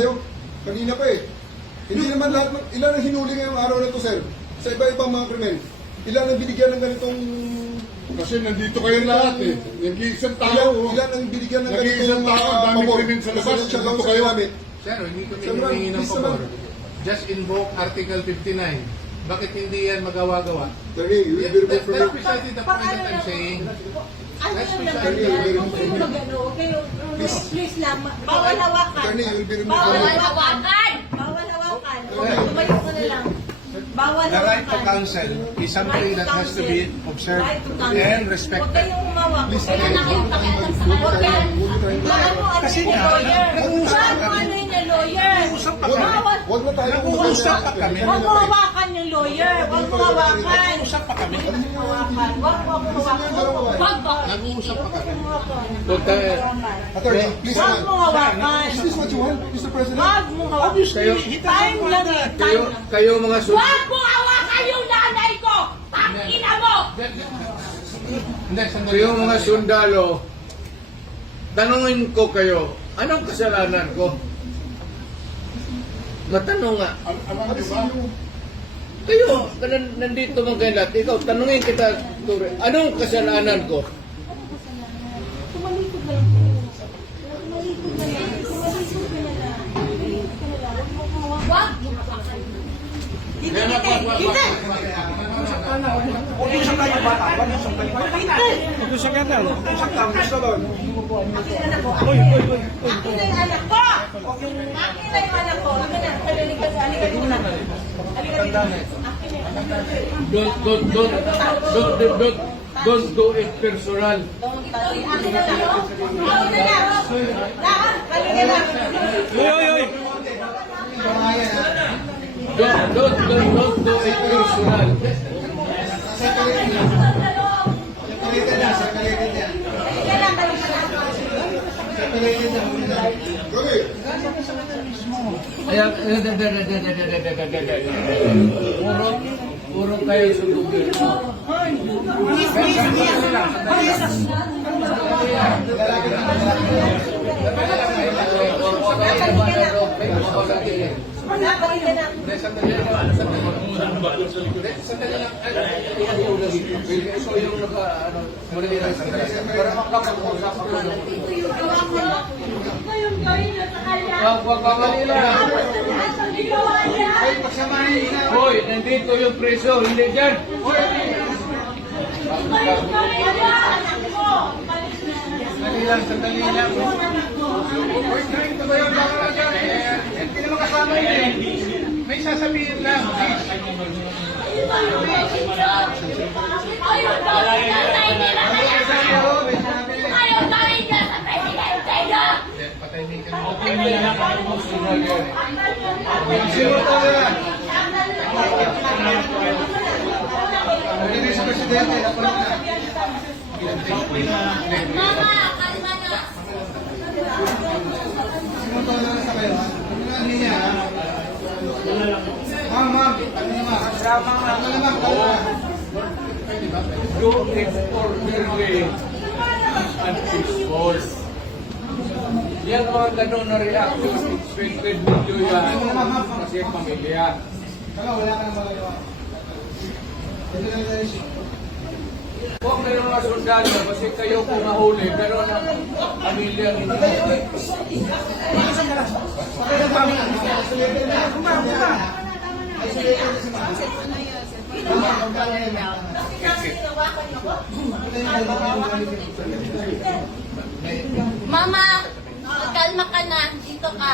kayo. Kanina pa eh. Hindi naman lahat, ilan ang hinuli ngayong araw na to, sir? Sa iba-ibang mga krimen. Ilan ang binigyan ng ganitong... Kasi nandito kayo lahat eh. Nag-iisang tao. Ilan ang binigyan ng Nag-iisang ganitong... tao, daming krimen sa labas. Nandito kayo. Sir, hindi kami Sir, humingi ng please pabor. naman. Just invoke Article 59. Bakit hindi yan magawa-gawa? Attorney, you will be removed from That's your... precisely the point that I'm saying. Ano That's yung precisely naman the yan? point. Huwag kayong mag-ano, please lang, bawal hawakan. Attorney, you will be removed Bawal from your... hawakan! Bawal hawakan. Tumayo ka na lang. Bawal The right to hawakan. counsel is something that has to be observed Right to counsel. and Huwag respected. kayong umawak. Please, Huwag kayong pakialam sa Huwag kanila. tayo- Ano Kasi yung nga, lawyer? nag-uusap Ano kami. yung lawyer? Nag-uusap pa Bawal. kami. Huwag na tayo Nag-uusap pa kami. Huwag mo hawakan yung lawyer. Huwag mo hawakan. Nag-uusap pa kami. Hawakan. Huwag mo ako hawakan. Huwag ba? Nag-uusap pa kami. Attorney, please Huwag naman. mo hawakan. Is this what you want, Mr. President? Huwag mo hawakan. Time lang eh. Time lang. Kayo mga Huwag mo hawakan yung nanay ko! Pangina mo! Hindi, sandali. Kayo mga sundalo, tanungin ko kayo, anong kasalanan ko? Matanong nga. Alam niyo ba? Kayo, nandito mga kayo lahat, ikaw, tanungin kita, Ture, anong kasalanan ko? Tumalikod na lang po. Tumalikod na lang. Tumalikod ka na lang. Tumalikod ka na lang. Huwag mo hawakan. Huwag mo hawakan. Hindi! Mag-usap tayo bata. Mag-usap tayo bata. Mag-usap ka lang. Mag-usap tayo. Gusto doon. Akin na yung anak ko! Akin na yung anak ko! Akin na. Halika muna. Halika dito. Akin na yung anak ko. Don't do it personal. Akin na lang. Akin na lang. Lahat. Halika lang. Don't do it personal. Halika lang. Okay. Kaya, puro kayo sa gobyerno. Halika lang. Hindi, sandali lang. Sandali lang. So yung para makapag-usap ako. Ngayong gawin na sa kanya. Wag ka Manila. Ang ginawa niya. Hoy, nandito yung preso, hindi dyan. Ngayong gawin niya. Anak mo. Sandali lang, sandali lang. Hoy, kain ka ba yung baka dyan? Hindi naman kasama yun eh. May sasabihin lang. Ayun gawin niya sa inila kaya. Ayun gawin niya sa presidente niya. Patay din ka. Sino to yan? Pagdating sa presidente, napunod na. Mama, kalma na. Sino to na sa kayo? Ano na niya? Ma'am. Ano na ma'am? Ano na ma'am? Do it orderly and peaceful. Yan mga ganun na reaction, expected ninyo yan. Kasi pamilya. Kaya wala ka nang magagawa. Ito lang yung issue. Huwag na yung mga sundalo kasi kayo kung nahuli, pero ang pamilya ninyo. Mama, kalma ka na. Dito ka.